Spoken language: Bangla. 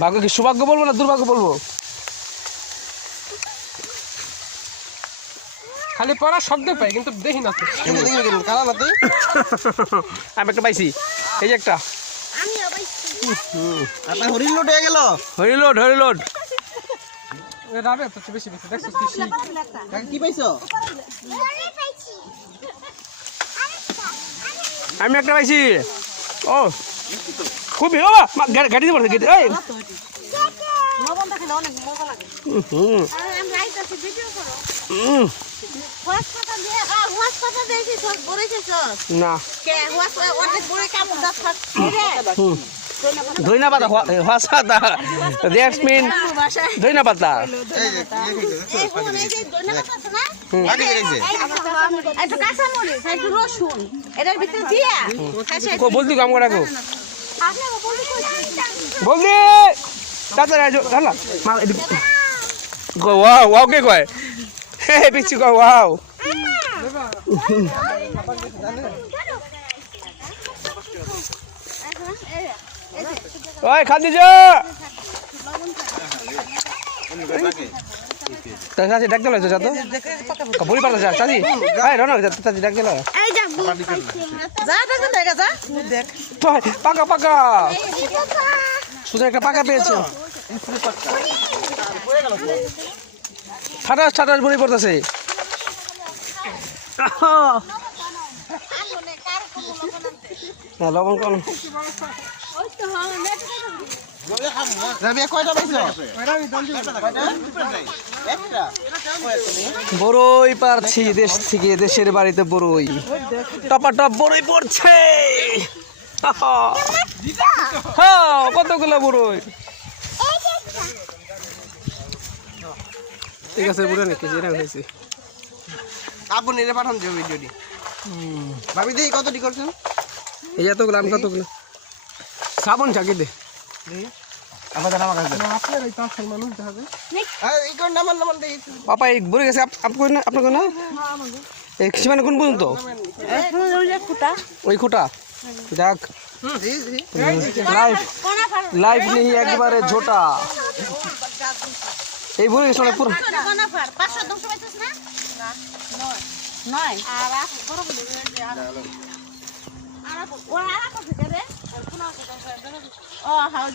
ভাগ্য কি সৌভাগ্য বলবো না দুর্ভাগ্য বলবো? খালি পড়া শব্দ পাই কিন্তু দেখি না তো। আমি একটা পাইছি, এই যে একটা আপনার হরিণ লোড হয়ে গেল। হরিলোড হরিলোড। রাবে তো বেশি বেশি দেখছিস তুই শি। কি পাইছো? আমি একটা পাইছি। ও খুবই ও গাড়ি দিয়ে পড়ছে গেটে। এই লবণটা খেলে অনেক মজা লাগে। হুম আমি আইতাছি ভিডিও করো। হুম হোয়াটস পাতা দিয়ে হোয়াটস পাতা দিয়েছি সব বলেছিস না কে হোয়াটস অনেক বড় কাম দাস থাক হুম ধইনা পাতা হোয়াসাতা দ্যাটস মিন ধইনা পাতা। এই কোন এই যে দইনা পাতা আছে না আগে গেছে। একটু কাঁচা মরিচ একটু রসুন এটার ভিতরে দিয়া কো বলতি কাম করা কো আপনি বলি বলদি তাড়াতাড়ি আজো হলা মা গো ওয়াও ওয়াও কে কয় হে পিচ্ছি কয় ওয়াও। ওই খাদি যা চাচি ডাক দিল যা তো বলি পারতা যা চাচি হাই রন চাচি ডাক দিল এই যা যা দেখা যা দেখ পাকা পাকা শুধু একটা পাকা পেয়েছে ঠাটাস ঠাটাস বলি পড়তেছে। লবণ কম ওই তো হ্যাঁ রাবিয়া কয়টা পাইছো? একটা। বড়ই পারছি দেশ থেকে, দেশের বাড়িতে বড়ই টপাটপ বড়ই পড়ছে। হ্যাঁ কতগুলো বড়ই ঠিক আছে বুড়ো নাকি যেটা হয়েছে আপু নিরে পাঠান যে ভিডিওটি। ভাবি দেখি কতটি করছেন? এই এতগুলো আমি কতগুলো শ্রাবণ চাকি দে আমাদের আমার কাছে আপনার এই পাঁচশো মানুষ যাবে। এই কোন নামান নামান দেখি। পাপা এই বুড়ে গেছে আপনার না আপনার না এই সীমানা কোন পর্যন্ত ওই খুঁটা যাক লাইফ লাইফ নেই একবারে ঝোটা এই বুড়ে গেছে পুরো কোনাফার 500 200 পাইছিস না নয় আর বড় বড় আর ওরা আর কত করে ও হাউ